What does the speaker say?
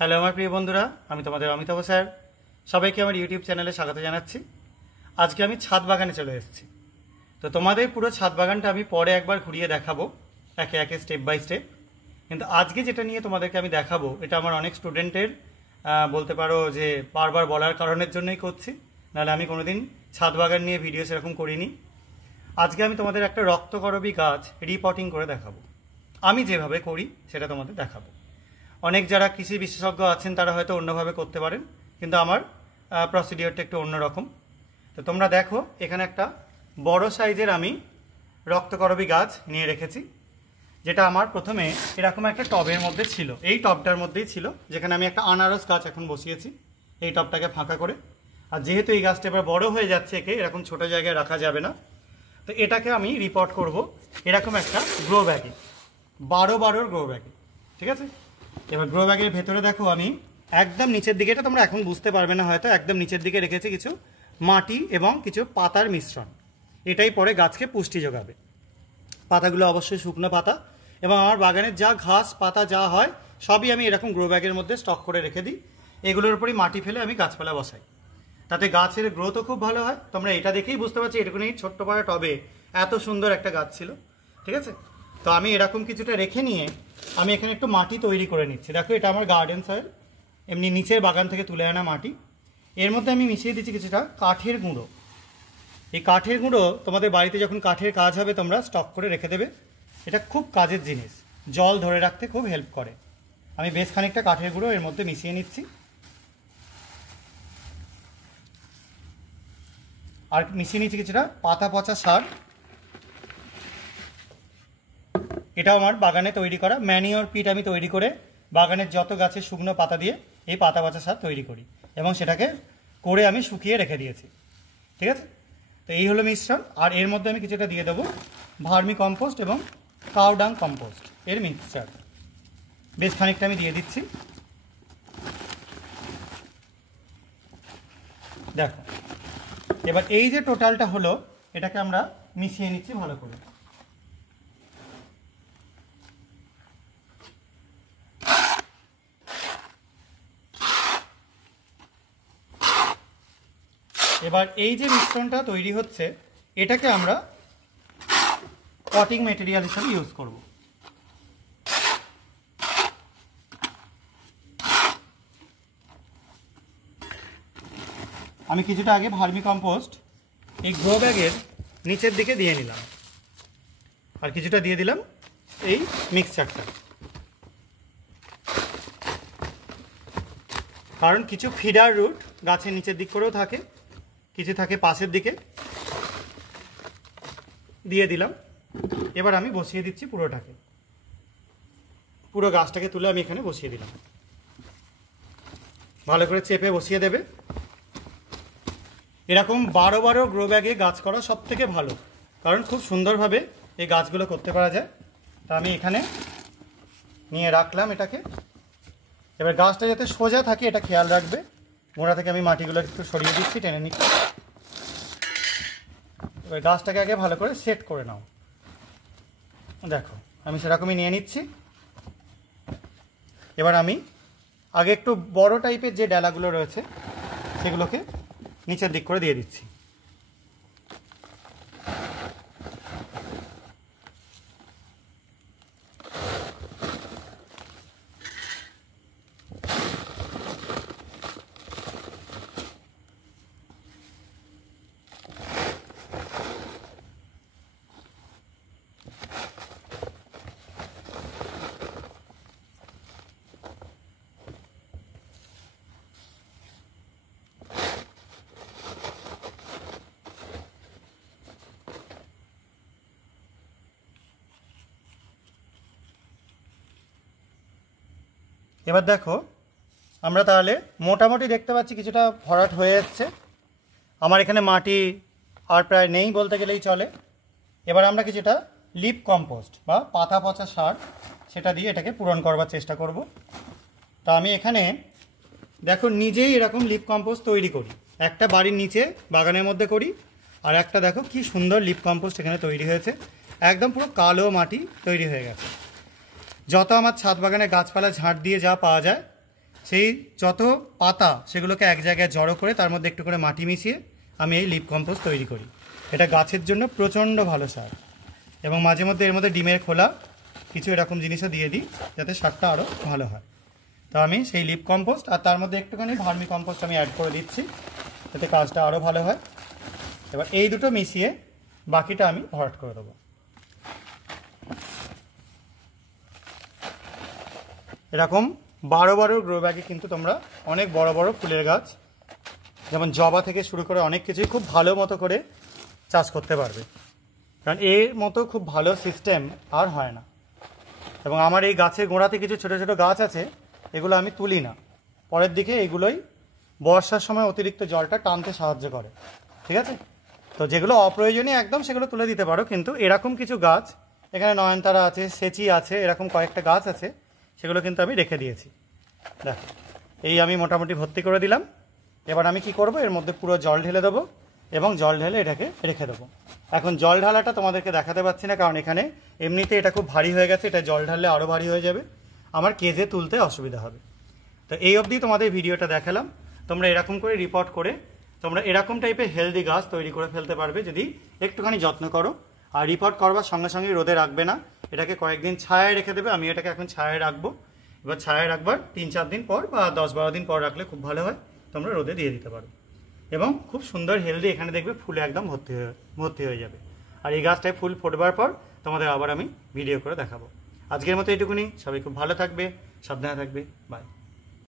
Hello আমার প্রিয় বন্ধুরা, আমি তোমাদের অমিতাভ স্যার। সবাইকে আমার ইউটিউব চ্যানেলে স্বাগত জানাচ্ছি। আজকে আমি ছাদ বাগানে চলে এসেছি। তো তোমাদের পুরো ছাদ বাগানটা আমি পরে একবার ঘুরিয়ে দেখাবো, একে একে স্টেপ বাই স্টেপ। কিন্তু আজকে যেটা নিয়ে তোমাদেরকে আমি দেখাবো, এটা আমার অনেক স্টুডেন্টের বলতে পারো যে বারবার বলার কারণের জন্যই করছি, নাহলে আমি কোনোদিন ছাদ বাগান নিয়ে ভিডিও সেরকম করিনি। আজকে আমি তোমাদের একটা রক্তকরবী গাছ রিপটিং করে দেখাবো। আমি যেভাবে করি সেটা তোমাদের দেখাবো। অনেক যারা কৃষি বিশেষজ্ঞ আছেন তারা হয়তো অন্যভাবে করতে পারেন, কিন্তু আমার প্রসিডিওরটা একটু অন্যরকম। তো তোমরা দেখো, এখানে একটা বড় সাইজের আমি রক্তকরবী গাছ নিয়ে রেখেছি, যেটা আমার প্রথমে এরকম একটা টবের মধ্যে ছিল। এই টবটার মধ্যেই ছিল, যেখানে আমি একটা আনারস গাছ এখন বসিয়েছি এই টবটাকে ফাঁকা করে। আর যেহেতু এই গাছটা এবার বড় হয়ে যাচ্ছে, একে এরকম ছোট জায়গায় রাখা যাবে না, তো এটাকে আমি রিপোর্ট করব এরকম একটা গ্রো ব্যাগে, 12 গ্রো ব্যাগে। ঠিক আছে, এবার গ্রো ব্যাগের ভেতরে দেখো আমি একদম নিচের দিকে, এটা তোমরা এখন বুঝতে পারবে না হয়তো, একদম নিচের দিকে রেখেছি কিছু মাটি এবং কিছু পাতার মিশ্রণ। এটাই পরে গাছকে পুষ্টি যোগাবে। পাতাগুলো অবশ্যই শুকনো পাতা, এবং আমার বাগানের যা ঘাস পাতা যা হয় সবই আমি এরকম গ্রো ব্যাগের মধ্যে স্টক করে রেখে দিই। এগুলোর উপরই মাটি ফেলে আমি গাছপালা বসাই, তাতে গাছের গ্রোথও খুব ভালো হয়। তোমরা এটা দেখেই বুঝতে পারছি এটুকুনি ছোট্ট পাড়া টবে এত সুন্দর একটা গাছ ছিল। ঠিক আছে, তো আমি এরকম কিছুটা রেখে নিয়ে আমি এখানে একটু মাটি তৈরি করে নিচ্ছি। দেখো, এটা আমার গার্ডেন সয়েল, এমনি নিচের বাগান থেকে তুলে আনা মাটি। এর মধ্যে আমি মিশিয়ে দিচ্ছি কিছুটা কাঠের গুঁড়ো। এই কাঠের গুঁড়ো তোমাদের বাড়িতে যখন কাঠের কাজ হবে তোমরা স্টক করে রেখে দেবে। এটা খুব কাজের জিনিস, জল ধরে রাখতে খুব হেল্প করে। আমি বেশ খানিকটা কাঠের গুঁড়ো এর মধ্যে মিশিয়ে নিচ্ছি। আর মিশিয়ে নিচ্ছি কিছুটা পাতা পচা সার। এটাও আমার বাগানে তৈরি করা ম্যানিওর পিট। আমি তৈরি করে বাগানের যত গাছের শুকনো পাতা দিয়ে এই পাতা পচা সার তৈরি করি, এবং সেটাকে করে আমি শুকিয়ে রেখে দিয়েছি। ঠিক আছে, তো এই হলো মিশ্রণ। আর এর মধ্যে আমি কিছুটা দিয়ে দেবো ভার্মি কম্পোস্ট এবং কাউ ডাং কম্পোস্ট এর মিক্সচার। বেশ খানিকটা আমি দিয়ে দিচ্ছি। দেখো, এবার এই যে টোটালটা হলো, এটাকে আমরা মিশিয়ে নিচ্ছি ভালো করে। এবার এই যে মিশ্রণটা তৈরি হচ্ছে, এটাকে আমরা পটিং মেটেরিয়াল হিসেবে ইউজ করব। আমি কিছুটা আগে ভার্মি কম্পোস্ট এই গ্রো ব্যাগের নিচের দিকে দিয়ে নিলাম, আর কিছুটা দিয়ে দিলাম এই মিক্সচারটা। কারণ কিছু ফিডার রুট গাছের নিচের দিক করেও থাকে, কিছু থাকে পাশের দিকে, দিয়ে দিলাম। এবার আমি বসিয়ে দিচ্ছি পুরোটাকে, পুরো গাছটাকে তুলে আমি এখানে বসিয়ে দিলাম। ভালো করে চেপে বসিয়ে দেবে। এরকম 12 গ্রো ব্যাগে গাছ করা সব থেকে ভালো, কারণ খুব সুন্দরভাবে এই গাছগুলো করতে পারা যায়। তা আমি এখানে নিয়ে রাখলাম এটাকে। এবার গাছটা যাতে সোজা থাকে এটা খেয়াল রাখবে। গোড়া থেকে আমি মাটিগুলো একটু সরিয়ে দিচ্ছি, টেনে নিচ্ছি। এবার গাছটাকে আগে ভালো করে সেট করে নাও। দেখো, আমি সেরকমই নিয়ে নিচ্ছি। এবার আমি আগে একটু বড় টাইপের যে ডালাগুলো রয়েছে সেগুলোকে নিচের দিক করে দিয়ে দিচ্ছি। এবার দেখো, আমরা তাহলে মোটামুটি দেখতে পাচ্ছি কিছুটা ভরাট হয়ে যাচ্ছে। আমার এখানে মাটি আর প্রায় নেই বলতে গেলেই চলে। এবার আমরা কিছুটা লিপ কম্পোস্ট বা পাতা পচা সার সেটা দিয়ে এটাকে পূরণ করবার চেষ্টা করব। তা আমি এখানে দেখো নিজেই এরকম লিপ কম্পোস্ট তৈরি করি। একটা বাড়ির নিচে বাগানের মধ্যে করি, আর একটা দেখো কি সুন্দর লিপ কম্পোস্ট এখানে তৈরি হয়েছে। একদম পুরো কালো মাটি তৈরি হয়ে গেছে। যত আমার ছাদ বাগানে গাছপালা ঝাঁট দিয়ে যা পাওয়া যায় সেই যত পাতা সেগুলোকে এক জায়গায় জড়ো করে তার মধ্যে একটু করে মাটি মিশিয়ে আমি এই লিপ কম্পোস্ট তৈরি করি। এটা গাছের জন্য প্রচণ্ড ভালো সার, এবং মাঝে মধ্যে এর মধ্যে ডিমের খোলা কিছু এরকম জিনিসও দিয়ে দিই যাতে সারটা আরও ভালো হয়। তো আমি সেই লিপ কম্পোস্ট আর তার মধ্যে একটুখানি ভার্মি কম্পোস্ট আমি অ্যাড করে দিচ্ছি যাতে কাজটা আরও ভালো হয়। এবার এই দুটো মিশিয়ে বাকিটা আমি ভরাট করে দেবো। এরকম 12 গ্রো ব্যাগে কিন্তু তোমরা অনেক বড় বড় ফুলের গাছ যেমন জবা থেকে শুরু করে অনেক কিছুই খুব ভালো মতো করে চাষ করতে পারবে, কারণ এর মতো খুব ভালো সিস্টেম আর হয় না। এবং আমার এই গাছের গোড়াতে কিছু ছোট ছোট গাছ আছে, এগুলো আমি তুলি না, পরের দিকে এগুলোই বর্ষার সময় অতিরিক্ত জলটা টানতে সাহায্য করে, ঠিক আছে? তো যেগুলো অপ্রয়োজনীয় একদম সেগুলো তুলে দিতে পারো, কিন্তু এরকম কিছু গাছ, এখানে নয়নতারা আছে, সেচি আছে, এরকম কয়েকটা গাছ আছে, সেগুলো কিন্তু আমি রেখে দিয়েছি। দেখো এই আমি মোটামুটি ভর্তি করে দিলাম। এবার আমি কি করব, এর মধ্যে পুরো জল ঢেলে দেবো এবং জল ঢেলে এটাকে রেখে দেবো। এখন জল ঢালাটা তোমাদেরকে দেখাতে পাচ্ছি না, কারণ এখানে এমনিতে এটা খুব ভারী হয়ে গেছে, এটা জল ঢাললে আরও ভারী হয়ে যাবে, আমার কেজে তুলতে অসুবিধা হবে। তো এই অবধি তোমাদের ভিডিওটা দেখালাম। তোমরা এরকম করে রিপোর্ট করে তোমরা এরকম টাইপের হেলদি গাছ তৈরি করে ফেলতে পারবে যদি একটুখানি যত্ন করো। আর রিপোর্ট করবার সঙ্গে সঙ্গে রোদে রাখবে না, এটাকে কয়েকদিন ছায়ায় রেখে দেবে। আমি এটাকে এখন ছায়ায় রাখবো। এবার ছায়ায় রাখবার 3-4 দিন পর বা 10-12 দিন পর রাখলে খুব ভালো হয়, তোমরা রোদে দিয়ে দিতে পারো। এবং খুব সুন্দর হেলদি এখানে দেখবে ফুলে একদম ভর্তি হয়ে যাবে। আর এই গাছটায় ফুল ফুটবার পর তোমাদের আবার আমি ভিডিও করে দেখাবো। আজকের মতো এইটুকুনি। সবাই খুব ভালো থাকবে, সাবধানে থাকবে। বাই।